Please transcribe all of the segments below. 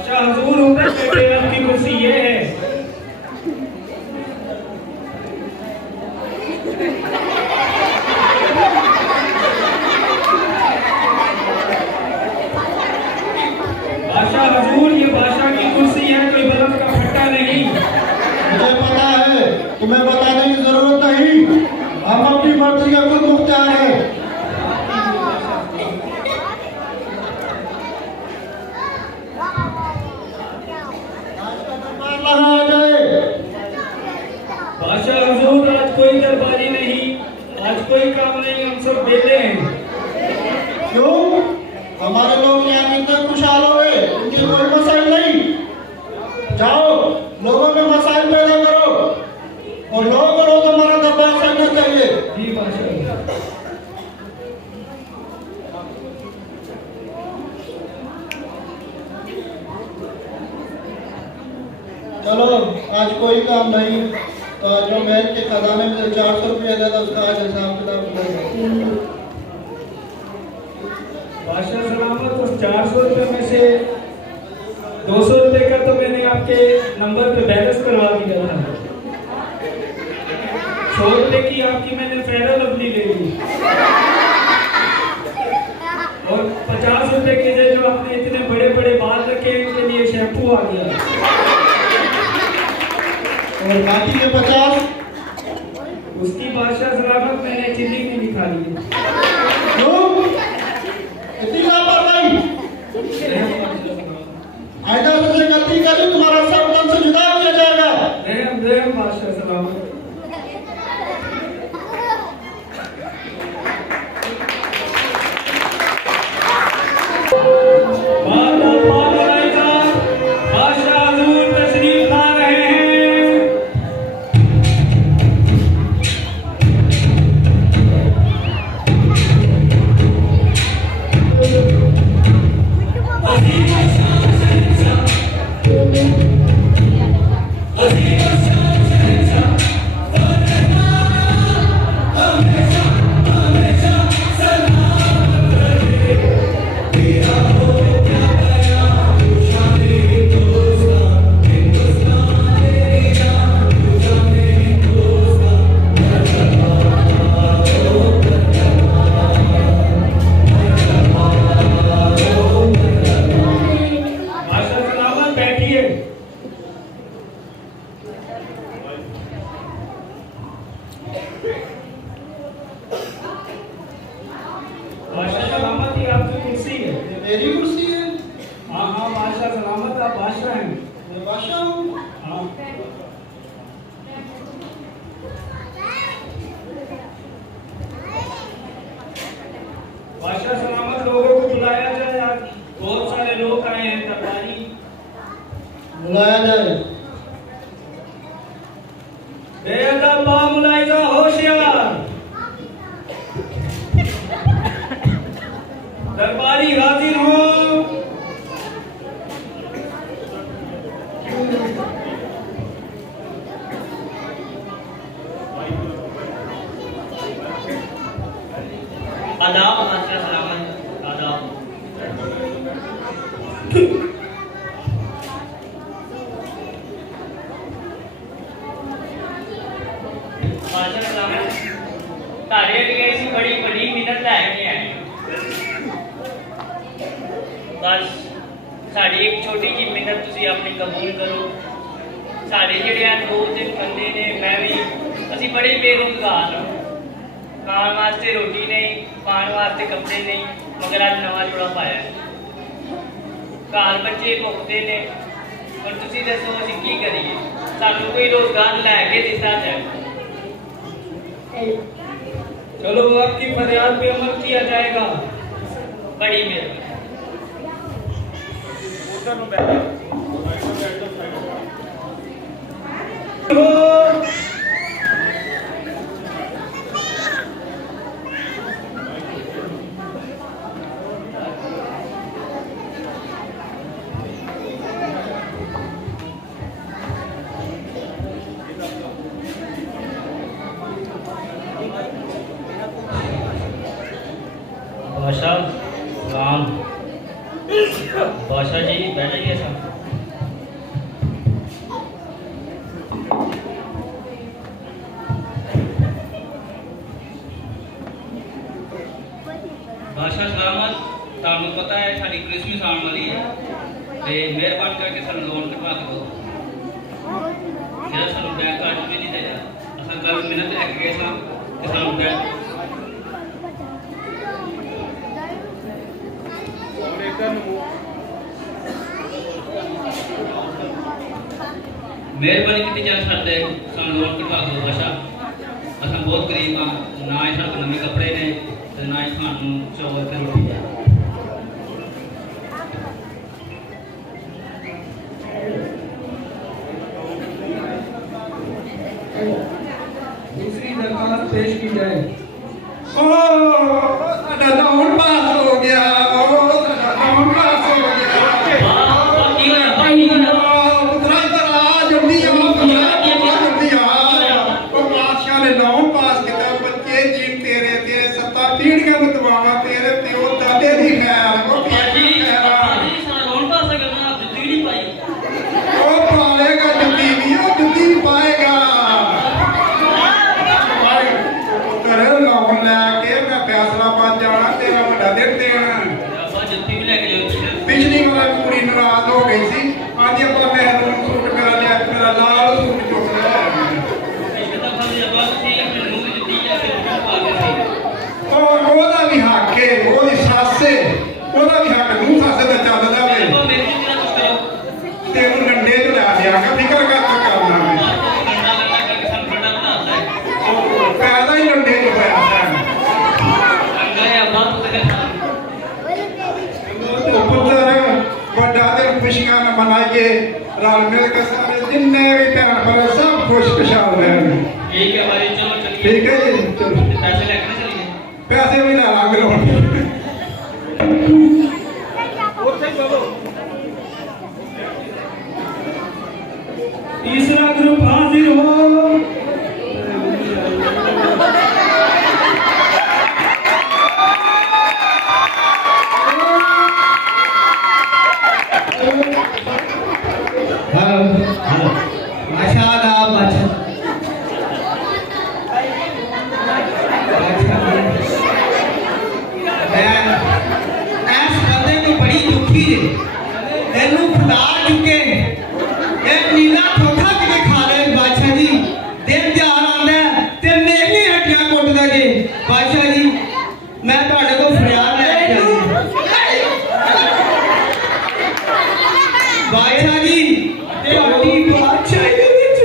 बादशाह हुजूर ऊपर बैठे, आपकी कुर्सी ये है। बादशाह हुजूर, ये बादशाह की कुर्सी है, कोई बल्ब का फट्टा नहीं। मुझे पता है, तुम्हें बताने की जरूरत नहीं। हम अपनी मर्जी का खुद मुख्तियार है। बादशाह हुजूर, आज कोई दरबारी नहीं, आज कोई काम नहीं, हम सब बेले हैं। क्यों? हमारे लोग यहाँ मिलकर खुशहाल हो गए, उनके कोई मसाइल नहीं। जाओ, लोगों में मसाइल पैदा करो और लोग करो तो हमारा दरबार चलना चाहिए। जी बादशाह। चलो, आज कोई काम नहीं, तो जो महल के खजाने में 400 रुपया था उसका आज हिसाब किताब करेगा। बादशाह सलामत, उस 400 रुपये में से 200 रुपये का तो मैंने आपके नंबर पे बैलेंस करवा दिया था। 100 रुपये की आपकी मैंने फेरा लवली ले ली और 50 रुपये के जो आपने इतने बड़े बड़े बाल रखे इनके लिए शैम्पू आ गया और बाकी के 50 उसकी बादशाह सलामत मैंने चिल्ली भी दिखा ली। क्यों? इतनी लापरवाही? आइंदा तुझे गलती करी, तुम्हारा सब वतन से जुदा किया जाएगा। रहम रहम बादशाह सलामत। बादशाह हुजूर तशरीफ ला रहे हैं। बादशाह सलामत, ये आपकी कुर्सी है। मेरी कुर्सी है? हाँ हाँ बादशाह सलामत, आप बादशाह हैं। मैं बादशाह हूँ। हाँ बादशाह सलामत, लोगों को बुलाया जाए, आज बहुत सारे लोग आए हैं, दरबारी बुलाया जाए। बेअदब बामुलाइजा होशियार, दरबारी हाजिर हो। आदाब बादशाह सलामत, आदाब। बादशाह सलामत, तारे लिए ऐसी बड़ी ਬਸ ਸਾਡੀ ਇੱਕ ਛੋਟੀ ਜਿਹੀ ਮਿਹਨਤ ਤੁਸੀਂ ਆਪਣੀ ਕਬੂਲ ਕਰੋ। ਸਾਡੇ ਜਿਹੜੇ ਆ 2-3 ਬੰਦੇ ਨੇ, ਮੈਂ ਵੀ, ਅਸੀਂ ਬੜੇ ਬੇਰੁਜ਼ਗਾਰ ਹਾਂ। ਖਾਣ ਵਾਸਤੇ ਰੋਟੀ ਨਹੀਂ, ਪਾਉਣ ਵਾਸਤੇ ਕੱਪੜੇ ਨਹੀਂ, ਮਗਰ ਅੱਜ ਨਵਾਂ ਜੋੜਾ ਪਾਇਆ ਹੈ। ਘਰ ਬੱਚੇ ਭੁੱਖਦੇ ਨੇ, ਪਰ ਤੁਸੀਂ ਦੱਸੋ ਅਸੀਂ ਕੀ ਕਰੀਏ? ਸਾਨੂੰ ਕੋਈ ਰੋਜ਼ਗਾਰ ਲੈ ਕੇ ਦਿੱਤਾ ਜਾਏ। चलो आपकी फरियाद पे अमल किया जाएगा। बड़ी मेहरबानी। बादशाह सलाम। बादशाह जी बैठ जाइए साहब। बादशाह सलामत, ਤੁਹਾਨੂੰ ਪਤਾ ਹੈ ਸਾਡੀ ਕ੍ਰਿਸਮਸ ਆਉਣ ਵਾਲੀ ਹੈ ਤੇ ਮਿਹਰਬਾਨੀ ਕਰਕੇ ਸਾਨੂੰ ਲੋਨ ਕਰਵਾ ਕੇ ਦਿਓ। ਜਿਹੜਾ ਸਾਨੂੰ ਬੈਂਕ ਅੱਜ ਵੀ ਨਹੀਂ ਦੇਗਾ। ਅਸਾਂ ਕੱਲ ਮਿਹਨਤ ਲੈ ਕੇ ਗਏ ਸਾਂ ਤੇ ਸਾਨੂੰ ਬੈਂਕ ਮਿਹਰਬਾਨੀ ਕੀਤੀ ਜਾਏ ਸਾਡੇ ਸਾਨੂੰ ਲੋਨ ਕਰਵਾ ਦਿਓ ਬਾਦਸ਼ਾਹ। ਅਸਾਂ ਬਹੁਤ ਗਰੀਬ ਹਾਂ, ਨਾ ਹੀ ਸਾਡੇ ਕੋਲ ਨਵੇਂ ਕੱਪੜੇ ਨੇ ਤੇ ਨਾ ਹੀ ਖਾਣ ਨੂੰ ਚੌਲ ਤੇ ਰੋਟੀ ਹੈ। दूसरी दरखास्त पेश की जाए। लोन पास हो गया, लोन पास हो गया। पुत्रा इधर आ, जल्दी आ, जल्दी आ। वो बादशाह ने लोन पास किया, बच्चे जी तेरे तेरे 7 पीढ़ियां बदवावा तेरे प्यो दादे दी खैर वो बाजी सारा लोन पास करना आप जिंदगी नहीं पाई। वो पालेगा जल्दी भी, वो जल्दी पाएगा। तेरे लोन लेके मैं फैसलाबाद जाना, तेरा बड़ा दिन देना। ਆਪਾਂ ਜੁੱਤੀ ਵੀ ਲੈ ਕੇ ਜਾਓ। पिछली बार कुड़ी नाराज हो गई सी, आज अपना महरून सूट मेरा लिया, मेरा लाल सूट चुक लिया। ਇੱਕ ਤਾਂ ਫਸ ਜਾਵਾ ਤੁਸੀਂ ਆਪਣੇ ਮੂੰਹ ਦੀ ਜੁੱਤੀ ਲੈ ਕੇ ਪਾ ਕੇ ਸੀ। और ओदा भी हक है, ओदी सੱਸ है, ओदा भी हक नूं सੱਸ दा ਚੱਲਦਾ वे। ਆਪਾਂ ਮੇਰੇ ਨੂੰ ਕਿਹੜਾ ਕੁਛ ਕਰੋ। तेनू डंडे च ला दियागा, फिकर कर करना वे। ਠੰਡਾ ਕਰਨਾ ਕਰਕੇ ਸਾਨੂੰ ਠੰਡਾ ਬਣਾਉਂਦਾ ਹੈ। पैदा ही डंडे च होया सा। ਠੰਡਾ ਹੈ ਅੱਬਾ ਤੂੰ ਤੇ ਕਰਨਾ। तो पुत्र बड़ा दिन खुशियां न मनाइए, रल मिल के सारे जिन्ने भी भैन भरा सब खुश खुशहाल रहन। ठीक है भाई चलो चलिए। ठीक है जी, चलो पैसे लेके ना चलिए। पैसे भी ला लांगे लोन। तीसरा ग्रुप हाजिर हो। माशाअल्लाह बादशाह मैं ऐस बंदे को बड़ी दुखी है, तेनू खुदा चुके ये नीला ठोठा के खा ले बादशाह जी। दिन त्योहार आंदा है ते मेरी हड्डियां कुटदा जे बादशाह जी। मैं ਤੁਹਾਡੇ ਕੋਲ ਫਰਿਆਦ ਲੈ ਕੇ ਆਇਆ ਬਾਦਸ਼ਾਹ ਜੀ। ਤੁਹਾਡੀ ਬਾਦਸ਼ਾਹੀ ਦੇ ਵਿੱਚ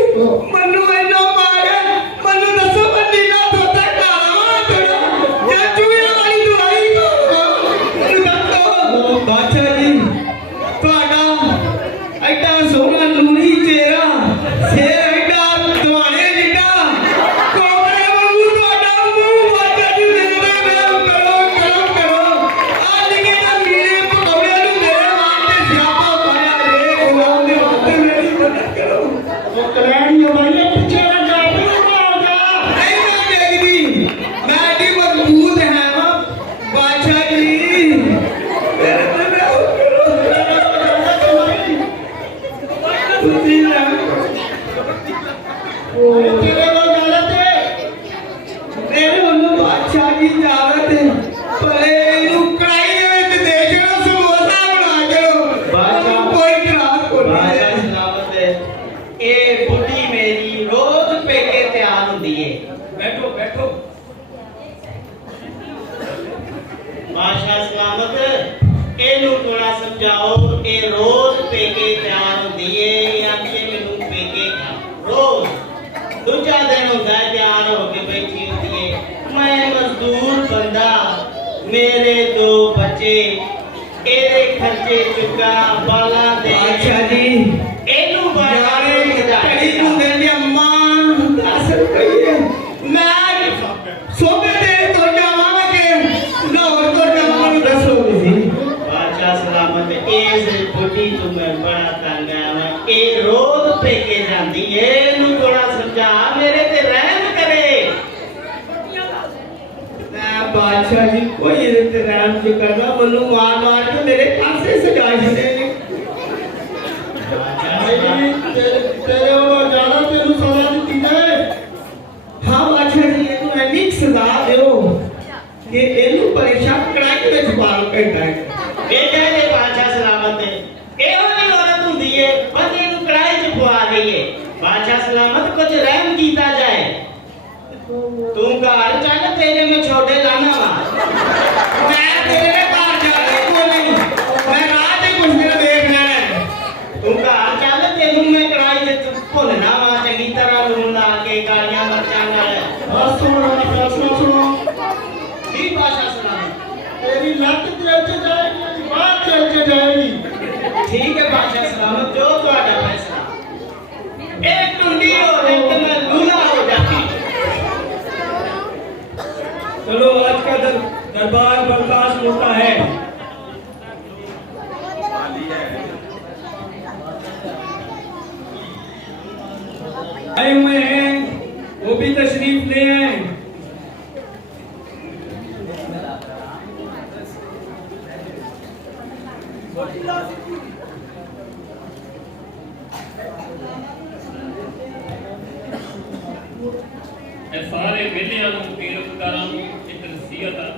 ਮੈਨੂੰ ਇੰਨਾ ਮਾਰਿਆ, ਮੈਨੂੰ ਦੱਸੋ ਮੈਂ ਨੀਲਾ ਠੋਠਾ ਖਾ ਲਵਾਂ ਥੋੜਾ ਜਾਂ ਚੂਹਿਆਂ ਵਾਲੀ ਦਵਾਈ ਖਾਵਾਂ? ਮੈਨੂੰ ਦੱਸੋ ਬਾਦਸ਼ਾਹ ਜੀ। ਤੁਹਾਡਾ ਐਡਾ ਸੋਹਣਾ ਨੂਰੀ ਚਿਹਰਾ, ਸਿਰ ਐਡਾ ਦਵਾਣੇ ਜਿੱਡਾ, ਕੋਮਰੇ ਵਾਂਗੂ ਤੁਹਾਡਾ ਮੂੰਹ ਬਾਦਸ਼ਾਹ ਜੀ। ਮੇਰੇ ਨਾਲ ਕਰੋ बादशाह सलामत एनू थोड़ा समझाओ ए रोज पेके तैयार होंदी है आके मैनू पेके खा रोज दूजा दिन होता है तैयार होके बैठी होती है मैं मजदूर बंदा मेरे 2 बच्चे एदे खर्चे चुका बाला दे अच्छा जी एनू यारे कड़ी नू देंदे अम्मा 10 रुपए मैं सोबे दे तो जावा के लाहौर तो जावा नु दसो जी बादशाह सलामत इस बुढ़ी तुम्हें बड़ा तंग है मैं ए रोज पेके जाती है एनू थोड़ा समझा मेरे ते रहम करे मैं बादशाह जी कोई इंतजाम जो करना बोलूं मार के मेरे पासे से जा छड़े ने भाई तेरे ऊपर ज्यादा तेनू सजा दी जाए हां बादशाह जी एनू एनी सजा दियो कि एनू परेशान कराई विच बाल कढदा है बेटे ने बादशाह सलामत एहो जी औरत हुंदी है बंदे नु कड़ाई च पवा गई है बादशाह सलामत कुछ रहम कीता जाए तू घर चल तेरे में छोटे लाना वा मैं तेरे घर जाने को नहीं मैं रात ही कुछ दिन देखना है तू घर चल तेनू मैं कड़ाई च भुनना वा चंगी तरह लून ला के गालियां मरचां नाल बस सुनो फैसला सुनो जी बादशाह सलामत तेरी लत जेल च जाएगी बात जेल च जाएगी ठीक है बादशाह सलामत जो तुम्हारा फैसला एक टुंडी हो जाए तो मैं लूना हो जाती चलो आज का दरबार बर्दाश्त होता है। आए हुए हैं वो भी तशरीफ ले आए। सारे वेलियां बेरोजगारां एक नसीहत है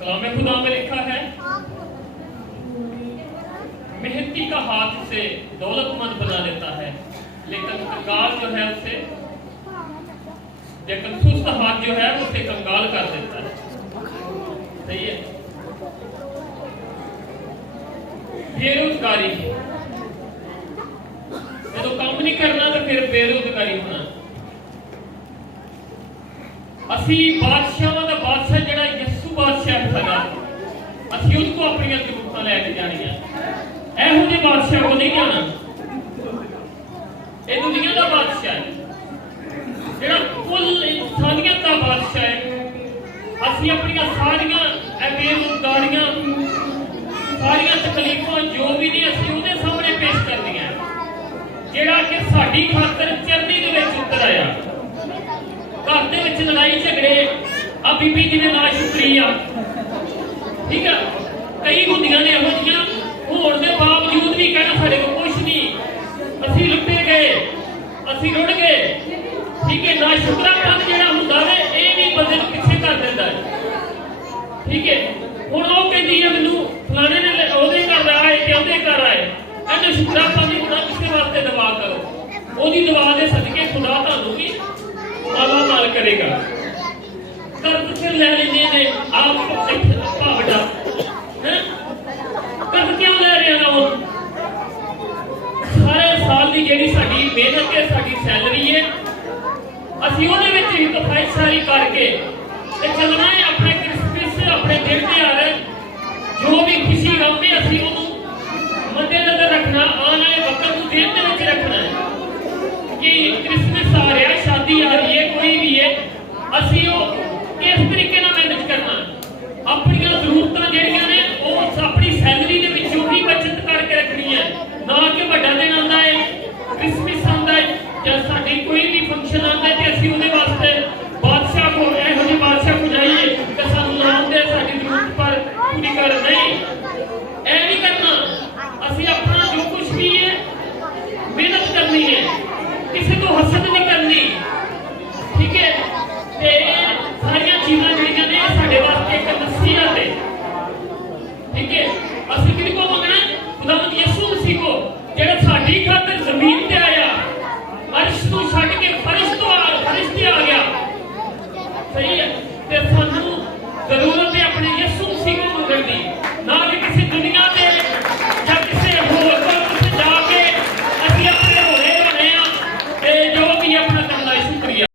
कलाम खुदा में लिखा है मेहनती का हाथ उसे दौलतमंद बना देता है लेकिन कंगाल जो है उसे लेकिन सुस्त हाथ जो है उसे कंगाल कर देता है सही है बेरोजगारी जो काम नहीं करना तो फिर बेरोजगारी होना असी बादशाह का बादशाह जड़ा यसू बादशाह था असी उसको अपन जरूरत लैके जानिया एहो जे बादशाह को नहीं जाना ये दुनिया का बादशाह है जड़ा कुल इंसानियत का बादशाह है असी अपन सारिया बेरोजगारियां सारिया तकलीफों जो भी नहीं असी उसके सामने पेश कर दिया ਜਿਹੜਾ ਕਿ ਸਾਡੀ ਖਾਤਰ ਚਰਨੀ ਦੇ ਵਿੱਚ ਉਤਰ ਆਇਆ ਘਰ ਦੇ ਵਿੱਚ ਲੜਾਈ ਝਗੜੇ ਆ ਬੀਬੀ ਜੀ ਨੇ ਨਾ ਸ਼ੁਕਰੀਆ ਠੀਕ ਆ ਕਈ ਹੁੰਦੀਆਂ ਨੇ ਇਹੋ ਜਿਹੀਆਂ ਹੋਣ ਦੇ ਬਾਵਜੂਦ ਵੀ ਕਹਿਣਾ ਸਾਡੇ ਕੋਲ ਕੁਝ ਨਹੀਂ ਅਸੀਂ ਲੁੱਟੇ ਗਏ ਅਸੀਂ ਰੁੜ ਗਏ ਠੀਕ ਹੈ ਨਾ ਸ਼ੁਕਰਾਪਨ ਜਿਹੜਾ ਹੁੰਦਾ ਵੇ ਇਹ ਵੀ ਬੰਦੇ ਨੂੰ ਪਿੱਛੇ ਕਰ ਦਿੰਦਾ ਹੈ ਠੀਕ ਹੈ ਹੁਣ ਉਹ ਕਹਿੰਦੀ ਹੈ ਮੈਨੂੰ ਫਲਾਣੇ ਨੇ ਉਹਦੇ ਘਰ ਆਏ ਤੇ ਉਹਦੇ ਘਰ ਆਏ ਇਹਨੇ ਸ਼ੁਕਰਾਪਨ ਦੀ ਬਣਾ ਕਿਸੇ ਵਾਸਤੇ ਦਵਾ ਕਰੋ ਉਹਦੀ ਦਵਾ ਦੇ ਸਦਕੇ ਖੁਦਾ ਤੁਹਾਨੂੰ ਵੀ ਮਾਲਾ ਮਾਲ ਕਰੇਗਾ ਕਰਜ਼ ਫਿਰ ਲੈ ਲੈਂਦੇ ਨੇ ਆਪ ਭਾਵੜਾ ਹੈ ਕਰਜ਼ ਕਿਉਂ ਲੈ ਰਿਹਾ ਨਾ ਉਹ ਸਾਰੇ ਸਾਲ ਦੀ ਜਿਹੜੀ ਸਾਡੀ ਮਿਹਨਤ ਹੈ ਸਾਡੀ ਸੈਲਰੀ ਹੈ ਅਸੀਂ ਉਹਦੇ ਵਿੱਚ ਵੀ ਕਫਾਇਤ ਸਾਰੀ ਕਰਕੇ ਤੇ ਚੱਲਣਾ ਹੈ ਆਪਣੇ ਕ੍ਰਿਸਮਸ ਆਪਣੇ ਦਿਨ ਤਿਉਹਾਰ ਜੋ ਵੀ ਖੁਸ਼ੀ ਗਮ ਹੈ ਅਸੀਂ ਉਹਨੂੰ मद्दे नजर रखना आने वाले वक्त को ध्यान में रखना है कि क्रिसमस आ रहा है